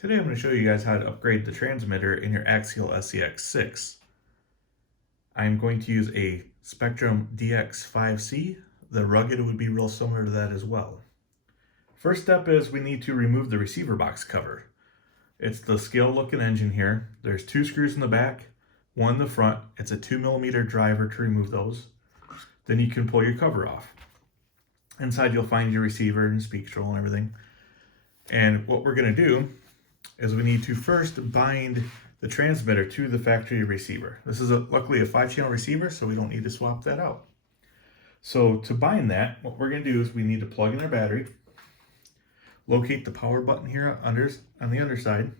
Today I'm going to show you guys how to upgrade the transmitter in your Axial SCX6. I'm going to use a Spektrum DX5C. The Rugged would be real similar to that as well. First step is we need to remove the receiver box cover. It's the scale looking engine here. There's 2 screws in the back, 1 in the front. It's a 2mm driver to remove those. Then you can pull your cover off. Inside you'll find your receiver and speak control and everything. And what we're going to do is we need to first bind the transmitter to the factory receiver. This is luckily a 5-channel receiver, so we don't need to swap that out. So to bind that, what we're going to do is we need to plug in our battery, locate the power button here on the underside,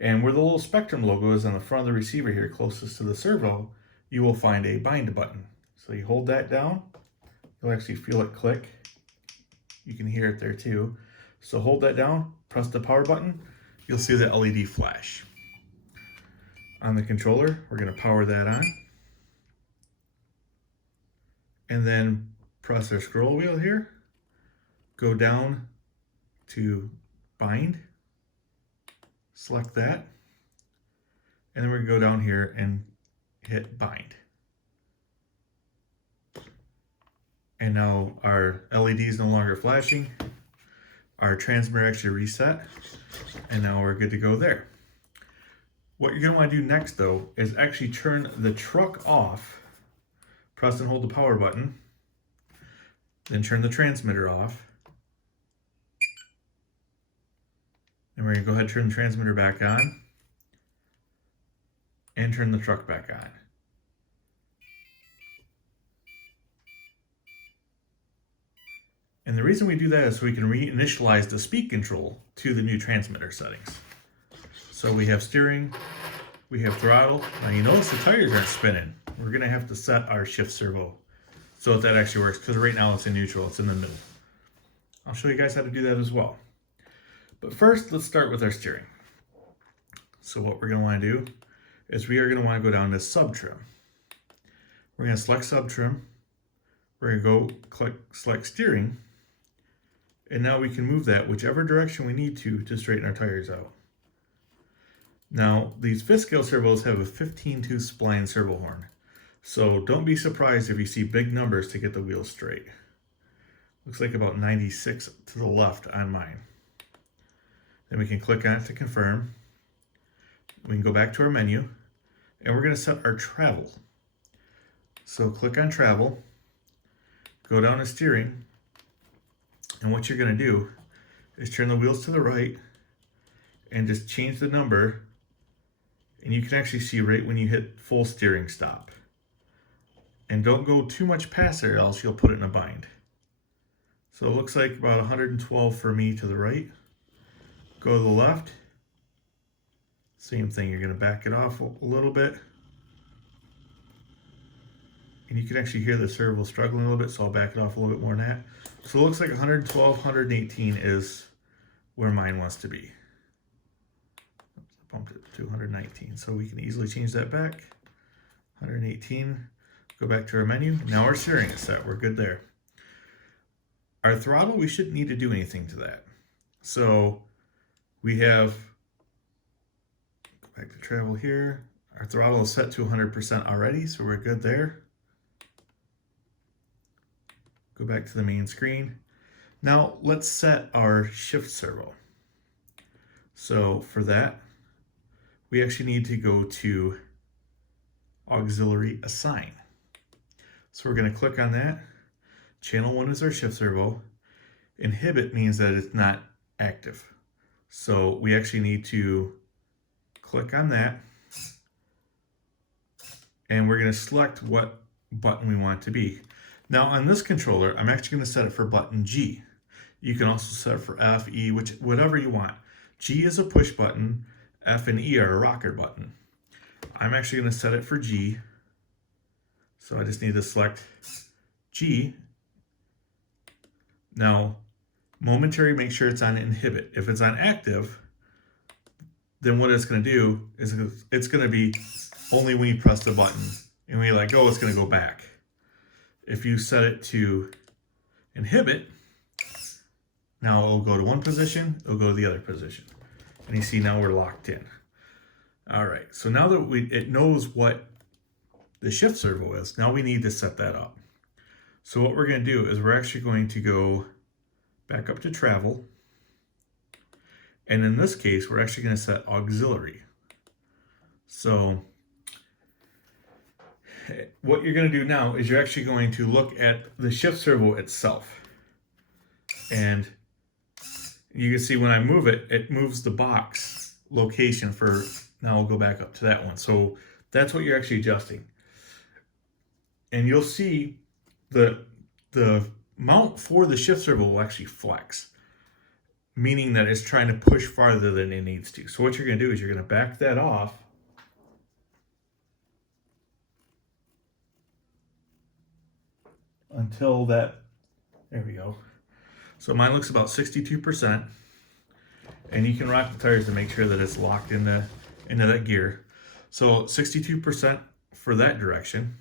and where the little Spektrum logo is on the front of the receiver here, closest to the servo, you will find a bind button. So you hold that down, you'll actually feel it click. You can hear it there too. So hold that down, press the power button, you'll see the LED flash. On the controller, we're going to power that on. And then press our scroll wheel here, go down to bind, select that, and then we're going to go down here and hit bind. And now our LED is no longer flashing. Our transmitter actually reset, and now we're good to go there. What you're going to want to do next though is actually turn the truck off. Press and hold the power button, then turn the transmitter off. And we're going to go ahead and turn the transmitter back on and turn the truck back on. And the reason we do that is so we can reinitialize the speed control to the new transmitter settings. So we have steering, we have throttle. Now you notice the tires aren't spinning. We're gonna have to set our shift servo so that actually works, because right now it's in neutral, it's in the middle. I'll show you guys how to do that as well. But first, let's start with our steering. So what we're gonna wanna do is we are gonna wanna go down to sub trim. We're gonna select sub trim. We're gonna go click select steering. And now we can move that whichever direction we need to straighten our tires out. Now, these 5th scale servos have a 15-tooth spline servo horn. So don't be surprised if you see big numbers to get the wheels straight. Looks like about 96 to the left on mine. Then we can click on it to confirm. We can go back to our menu, and we're going to set our travel. So click on travel, go down to steering, and what you're going to do is turn the wheels to the right and just change the number, and you can actually see right when you hit full steering stop. And don't go too much past there, else you'll put it in a bind. So it looks like about 112 for me to the right. Go to the left. Same thing, you're going to back it off a little bit. And you can actually hear the servo struggling a little bit, so I'll back it off a little bit more than that. So it looks like 112, 118 is where mine wants to be. I bumped it to 119, so we can easily change that back. 118, go back to our menu. Now our steering is set, we're good there. Our throttle, we shouldn't need to do anything to that. So we have, go back to travel here. Our throttle is set to 100% already, so we're good there. Go back to the main screen. Now let's set our shift servo. So for that, we actually need to go to auxiliary assign. So we're going to click on that. Channel 1 is our shift servo. Inhibit means that it's not active. So we actually need to click on that. And we're going to select what button we want it to be. Now on this controller, I'm actually going to set it for button G. You can also set it for F, E, whatever you want. G is a push button, F and E are a rocker button. I'm actually going to set it for G. So I just need to select G. Now, momentary, make sure it's on inhibit. If it's on active, then what it's going to do is it's going to be only when you press the button. And when you let go, it's going to go back. If you set it to inhibit, now it'll go to one position, it'll go to the other position. And you see now we're locked in. All right, so now that it knows what the shift servo is, now we need to set that up. So what we're going to do is we're actually going to go back up to travel. And in this case, we're actually going to set auxiliary. So what you're going to do now is you're actually going to look at the shift servo itself. And you can see when I move it, it moves the box location for, now we'll go back up to that one. So that's what you're actually adjusting. And you'll see the mount for the shift servo will actually flex, meaning that it's trying to push farther than it needs to. So what you're going to do is you're going to back that off. Until that, there we go. So mine looks about 62%. And you can rock the tires to make sure that it's locked into that gear. So 62% for that direction.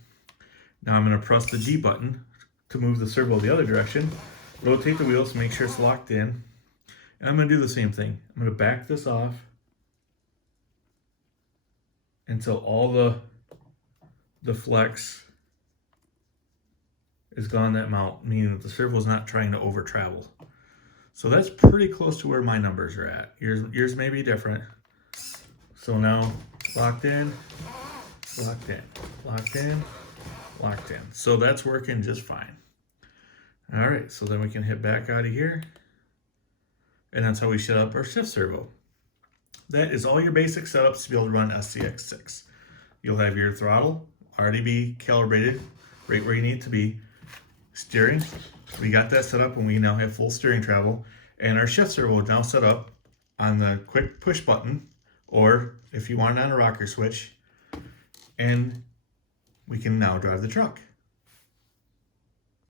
Now I'm going to press the G button to move the servo the other direction. Rotate the wheels to make sure it's locked in. And I'm going to do the same thing. I'm going to back this off until all the flex is gone that mount, meaning that the servo is not trying to over travel. So that's pretty close to where my numbers are at. Yours may be different. So now locked in, locked in, locked in, locked in. So that's working just fine. All right, so then we can hit back out of here. And that's how we set up our shift servo. That is all your basic setups to be able to run SCX6. You'll have your throttle already be calibrated right where you need it to be. Steering, we got that set up and we now have full steering travel. And our shift servo is now set up on the quick push button, or if you want it on a rocker switch, and we can now drive the truck.